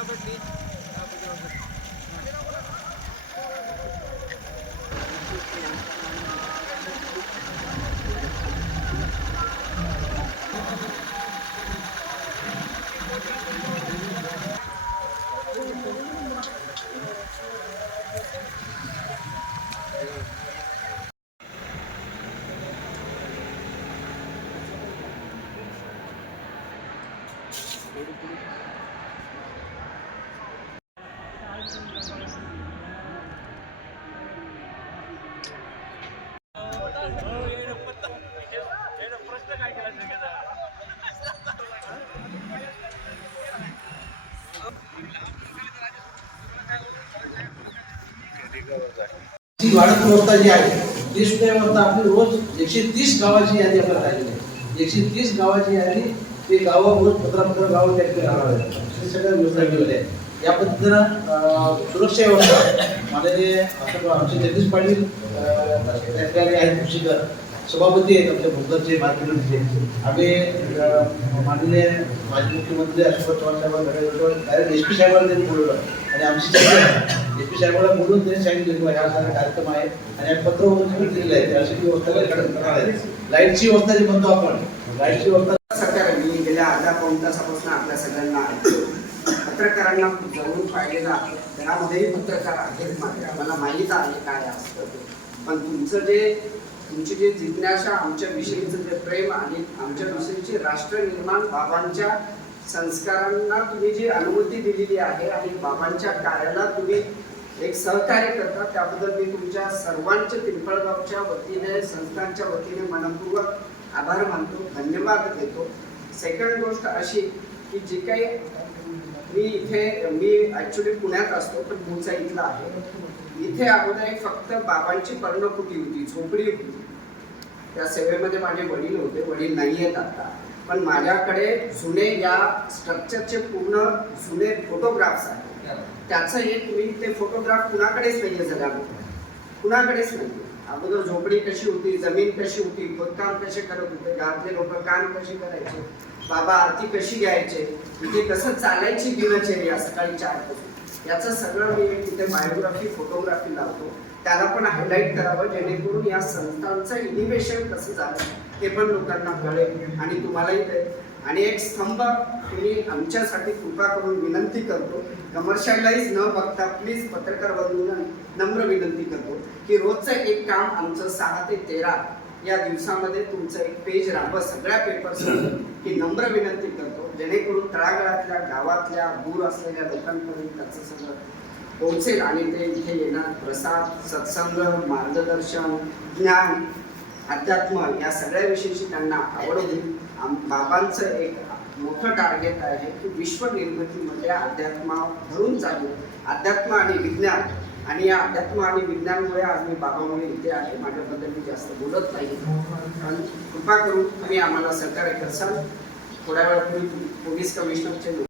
కాబట్టి Thank you. जी वाढत व्यवस्था जी आहे ती सुद्धा व्यवस्था आपली रोज एकशे तीस गावाची यादी आपल्याला राहिलेली आहे. एकशे तीस गावाची यादी ते गावा रोज पंधरा पंधरा गावं त्या ठिकाणी राहणार आहेत. हे सगळ्या व्यवस्था केलेल्या आहेत. या पद्धतीनं सुरक्षा व्यवस्था माननीय आमचे जगदीश पाटील अं, आहेत कृषीकर सभापती आहेत आमच्या भोकरचे मार्केटचे आम्ही माननीय माजी मुख्यमंत्री अशोक चव्हाण साहेबांना डायरेक्ट एस पी साहेबांना त्यांनी बोलवलं. आणि आमची एस पी साहेबांना बोलून त्यांनी सांगितलं की ह्या सारा कार्यक्रम आहे. आणि आम्ही पत्र वगैरे दिलेलं आहे. त्याची व्यवस्था करणार आहे. लाईटची व्यवस्था जी म्हणतो आपण लाईटची व्यवस्था सरकार मी गेल्या अर्धा पाऊन तासापासून आपल्या सगळ्यांना पत्रकारांना खूप जवळून पाहिलेलं आहे. घरामध्येही पत्रकार आहेत मात्र. आम्हाला माहीत आहे काय असतं ते. पण तुमचं जे तुमची जे जिज्ञासा आमच्या विषयीचं जे प्रेम आणि आमच्या विषयीचे राष्ट्र निर्माण बाबांच्या संस्कारांना तुम्ही जी अनुमती दिलेली आहे आणि बाबांच्या कार्याला तुम्ही एक सहकार्य करता त्याबद्दल मी तुमच्या सर्वांच्या पिंपळगावच्या वतीने संस्थांच्या वतीने मनपूर्वक आभार मानतो धन्यवाद देतो. सेकंड गोष्ट अशी की जे काही मी इथे मी ॲक्च्युली पुण्यात असतो पण मूळचा इथला आहे. इथे अगोदर एक फक्त बाबांची पर्णकुटी होती झोपडी होती. त्या सेवेमध्ये माझे वडील होते वडील नाही आहेत आता. पण माझ्याकडे जुने या स्ट्रक्चरचे पूर्ण जुने फोटोग्राफ्स आहेत. त्याचं एक मी ते फोटोग्राफ कुणाकडेच नाही आहे जगामध्ये कुणाकडेच नाही अगोदर झोपडी कशी होती जमीन कशी होती खोदकाम कसे करत होते गावातले लोक काम कसे करायचे बाबा आरती कशी घ्यायचे? इथे कसं चालायची दिनचर्या सकाळी चारपासून याचं सगळं मी तिथे बायोग्राफी फोटोग्राफी लावतो. त्याला पण हायलाईट करावं जेणेकरून या संस्थांचं इनिव्हेशन कसं झालं हे पण लोकांना कळेल. आणि तुम्हालाही कळेल आणि एक स्तंभ तुम्ही आमच्यासाठी कृपा करून विनंती करतो. कमर्शियलाइज न बघता प्लीज पत्रकार बंधूंना नम्र विनंती करतो की रोजचं एक काम आमचं सहा ते तेरा या दिवसामध्ये तुमचं एक पेज राहावं सगळ्या पेपर्स ही नम्र विनंती करतो जेणेकरून तळागाळातल्या गावातल्या दूर असलेल्या लोकांपर्यंत त्याचं सगळं पोहोचेल आणि ते इथे येणार. प्रसाद सत्संग मार्गदर्शन ज्ञान अध्यात्म या सगळ्या विषयीची त्यांना आवड होईल. आम- बाबांचं एक मोठं टार्गेट आहे की विश्व निर्मितीमध्ये भरून चालू अध्यात्म आणि विज्ञान आणि या अध्यात्म आणि विज्ञानमुळे आज मी बाबामुळे इथे आहे. माझ्याबद्दल मी जास्त बोलत नाही. पण कृपा करून तुम्ही आम्हाला सहकार्य करसाल. थोड्या वेळापूर्वी पोलीस कमिशनरचे